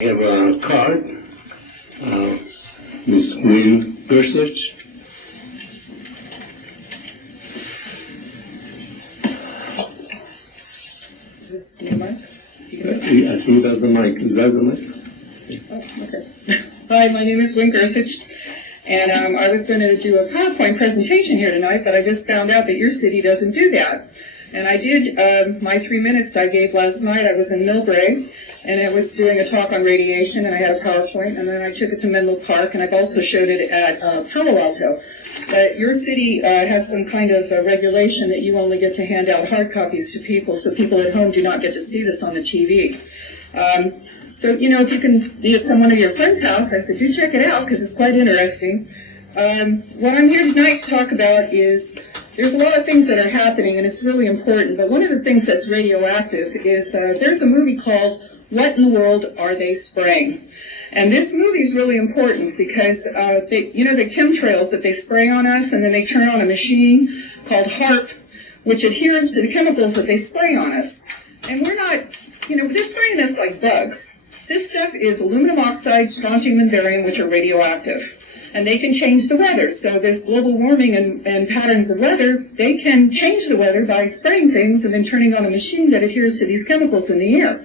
I have a card, Miss Wynn Grcich. Is this the mic? I think that's the mic. Is that the mic? Oh, okay. Hi, my name is Wynn Grcich, and I was going to do a PowerPoint presentation here tonight, but I just found out that your city doesn't do that. And I did my 3 minutes I gave last night. I was in Millbrae, and I was doing a talk on radiation, and I had a PowerPoint, and then I took it to Menlo Park, and I've also showed it at Palo Alto. Your city has some kind of regulation that you only get to hand out hard copies to people, so people at home do not get to see this on the TV. So, you know, if you can be at someone of your friend's house, I said, do check it out, because it's quite interesting. What I'm here tonight to talk about is there's a lot of things that are happening, and it's really important, but one of the things that's radioactive is there's a movie called What in the World Are They Spraying? And this movie is really important because, you know, the chemtrails that they spray on us, and then they turn on a machine called HARP, which adheres to the chemicals that they spray on us. And we're not, you know, they're spraying us like bugs. This stuff is aluminum oxide, strontium, and barium, which are radioactive. And they can change the weather. So this global warming and patterns of weather, they can change the weather by spraying things and then turning on a machine that adheres to these chemicals in the air.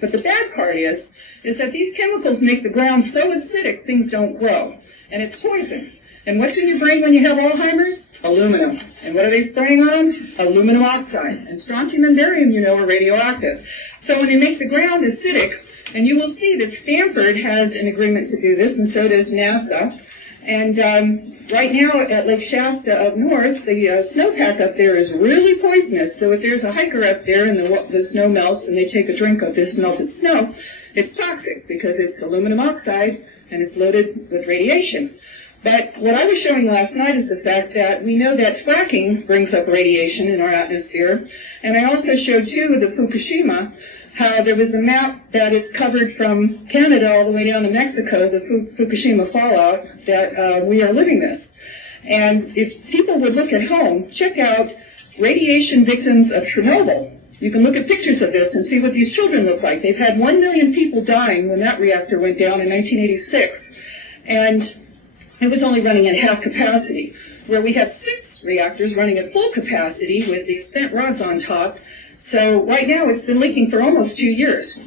But the bad part is that these chemicals make the ground so acidic things don't grow. And it's poison. And what's in your brain when you have Alzheimer's? Aluminum. And what are they spraying on? Aluminum oxide. And strontium and barium, you know, are radioactive. So when they make the ground acidic, and you will see that Stanford has an agreement to do this, and so does NASA. And right now at Lake Shasta up north, the snowpack up there is really poisonous. So if there's a hiker up there and the snow melts and they take a drink of this melted snow, it's toxic because it's aluminum oxide and it's loaded with radiation. But what I was showing last night is the fact that we know that fracking brings up radiation in our atmosphere. And I also showed, too, with the Fukushima, how there was a map that is covered from Canada all the way down to Mexico, the Fukushima fallout, that we are living this. And if people would look at home, check out radiation victims of Chernobyl. You can look at pictures of this and see what these children look like. They've had 1 million people dying when that reactor went down in 1986. And it was only running at half capacity, where we have 6 reactors running at full capacity with these spent rods on top. So right now it's been leaking for almost 2 years.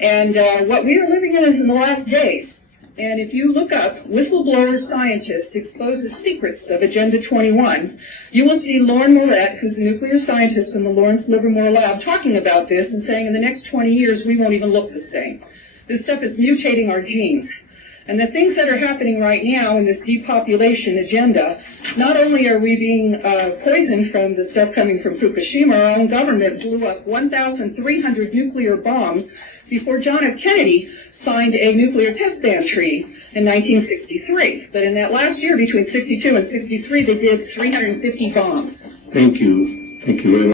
And what we are living in is in the last days. And if you look up whistleblower scientist exposes secrets of Agenda 21, you will see Lauren Moret, who's a nuclear scientist from the Lawrence Livermore Lab, talking about this and saying in the next 20 years we won't even look the same. This stuff is mutating our genes. And the things that are happening right now in this depopulation agenda, not only are we being poisoned from the stuff coming from Fukushima, our own government blew up 1,300 nuclear bombs before John F. Kennedy signed a nuclear test ban treaty in 1963. But in that last year, between 62 and 63, they did 350 bombs. Thank you. Thank you very much.